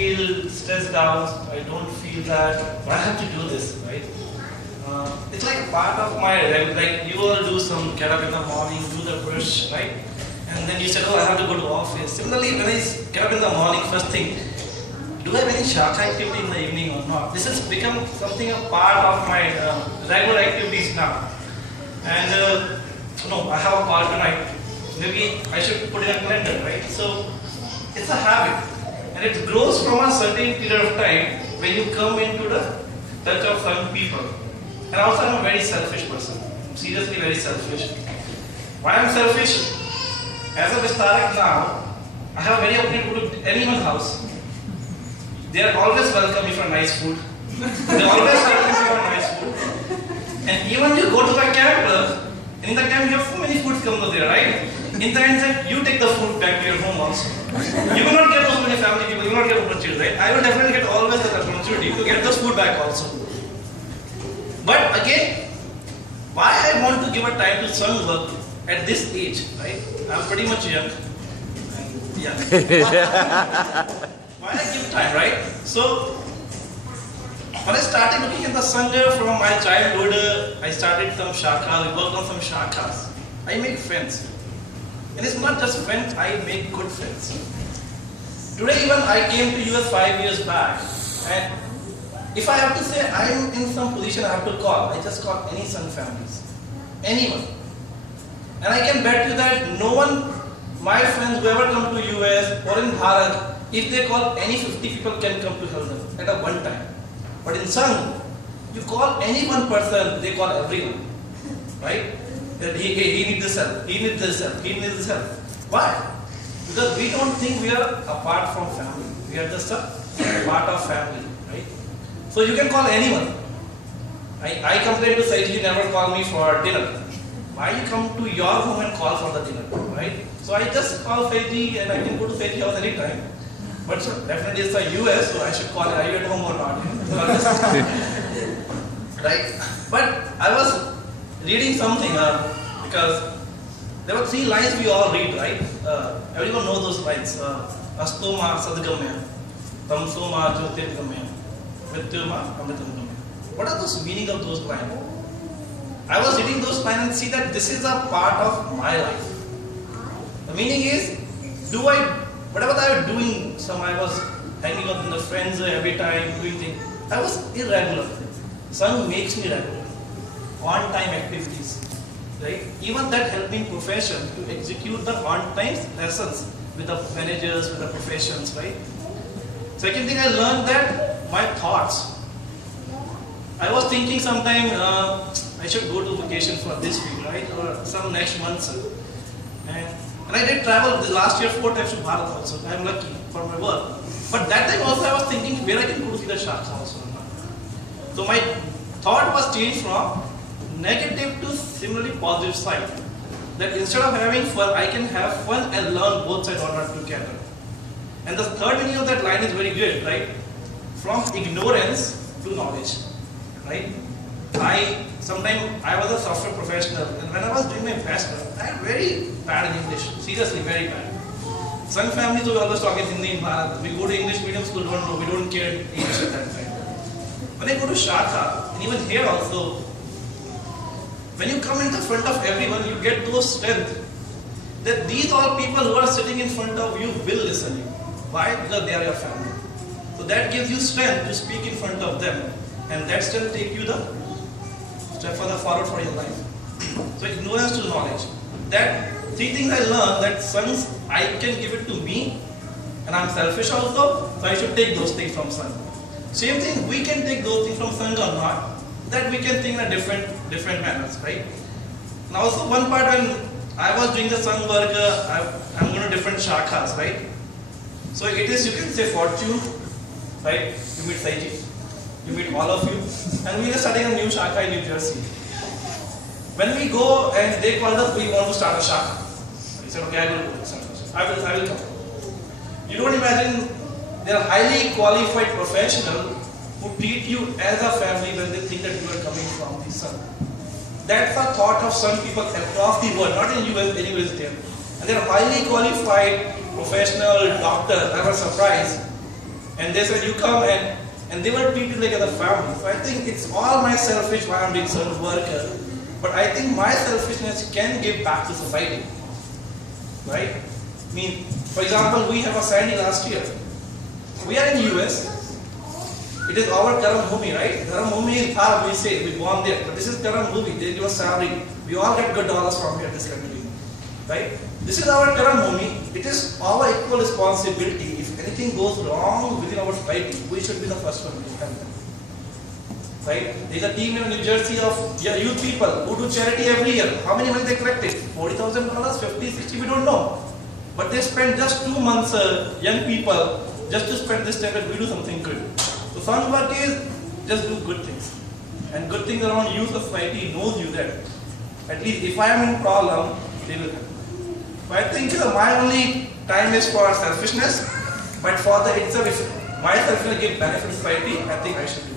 feel stressed out. I don't feel that I have to do this, right? It's like a part of my like you all do some get up in the morning, do the brush, right? And then you say, oh, I have to go to office. Similarly, when I get up in the morning, first thing, do I have any shaka activity in the evening or not? This has become something a part of my regular activities now. And no, I have a call tonight. Maybe I should put in a calendar, right? So it's a habit, and it grows from a certain period of time when you come into the touch of some people. And also, I'm a very selfish person. I'm seriously very selfish. Why I'm selfish? As a Vistarak now, I have a very open to go to anyone's house. They are always welcome me for nice food. They always welcome me for nice food. And even you go to the camp, in the camp you have so many foods come to there, right? In the end, you take the food back to your home also. You will not get those many family people, you will not get opportunity, right? I will definitely get always the opportunity to get those food back also. But again, why I want to give a time to Sangh work at this age, right? I'm pretty much young. And yeah. Why I give time, right? So, when I started looking at the Sangha from my childhood, I started some shakhas, we worked on some shakhas. I make friends. And it's not just friends, I make good friends. Today even I came to US 5 years back, and if I have to say I'm in some position I have to call, I just call any Sangh families. Anyone. And I can bet you that no one, my friends who ever come to US or in Bharat, if they call any 50 people can come to help them at a one time. But in Sangh, you call any one person, they call everyone. Right? That he needs this help, he needs this help, he needs this help. Why? Because we don't think we are apart from family. We are just a part of family. Right? So you can call anyone. I complain to Saiji, you never call me for dinner. Why you come to your home and call for the dinner, right? So I just call Saiji and I can go to Saiji house anytime. But so definitely it's the US, so I should call it, are you at home or not? Right? But I was reading something because there were 3 lines we all read, right? Everyone knows those lines. Astoma sadgamya, tamsoma jyotirgamya, mrityuma amritamgamya. What are those meaning of those lines? I was reading those lines and see that this is a part of my life. The meaning is, whatever I was doing, I was hanging out with the friends every time, doing things, I was irregular. Sangh makes me regular. On-time activities. Right? Even that helped me in profession to execute the on-time lessons with the managers, with the professions, right? Second thing I learned that my thoughts. I was thinking sometime I should go to vacation for this week, right? Or some next month. And I did travel the last year 4 times to Bharat also. I am lucky for my work. But that time also I was thinking where I can go to see the Shakha also. So my thought was changed from negative to similarly positive side. That instead of having fun, I can have fun and learn both sides or not together. And the third meaning of that line is very good, right? From ignorance to knowledge, right? Sometimes I was a software professional, and when I was doing my bachelor, I had very bad in English, seriously very bad. Some families who always talk in Hindi in Bharat, we go to English medium school, don't know, we don't care English at that time. When I go to Shakha, and even here also, when you come in the front of everyone, you get those strength that these all people who are sitting in front of you will listen to you. Why? Because they are your family. So that gives you strength to speak in front of them, and that strength take you the step further forward for your life. So ignorance to knowledge. That 3 things I learned, that Sangh, I can give it to me, and I'm selfish also, so I should take those things from Sangh. Same thing, we can take those things from Sangh or not, that we can think in a different manners, right? And also one part when I was doing the Sangh work, I'm going to different shakhas, right? So it is, you can say fortune, right? You meet Saiji, you meet all of you, and we are starting a new shakha in New Jersey. When we go and they called us, we want to start a shakha. We said, okay, I will go. I will come. You don't imagine, they are highly qualified professionals who treat you as a family when they think that you are coming from the Sangh. That's the thought of some people across the world, not in US, anywhere is there. And they are highly qualified professional doctors. I was surprised. And they said, you come, and they were treated like other family. So I think it's all my selfish why I'm doing certain work. But I think my selfishness can give back to society. Right? I mean, for example, we have a signing last year. We are in US. It is our Karam Bhumi, right? Karam Bhumi is Thar, we say, we born there. But this is Karam Bhumi, they give us salary. We all get good dollars from here, this country. Right? This is our Karam Bhumi. It is our equal responsibility. If anything goes wrong within our society, we should be the first one to help them. Right? There is a team in New Jersey of youth people who do charity every year. How many money they collected? $40,000, 50, 60, we don't know. But they spend just 2 months, young people, just to spend this time that we do something good. So fun work is just do good things. And good things around you, society knows you that at least if I am in problem, they will help. So I think my only time is for selfishness, but for the itself, if my selfishness give benefit to society, I think I should do.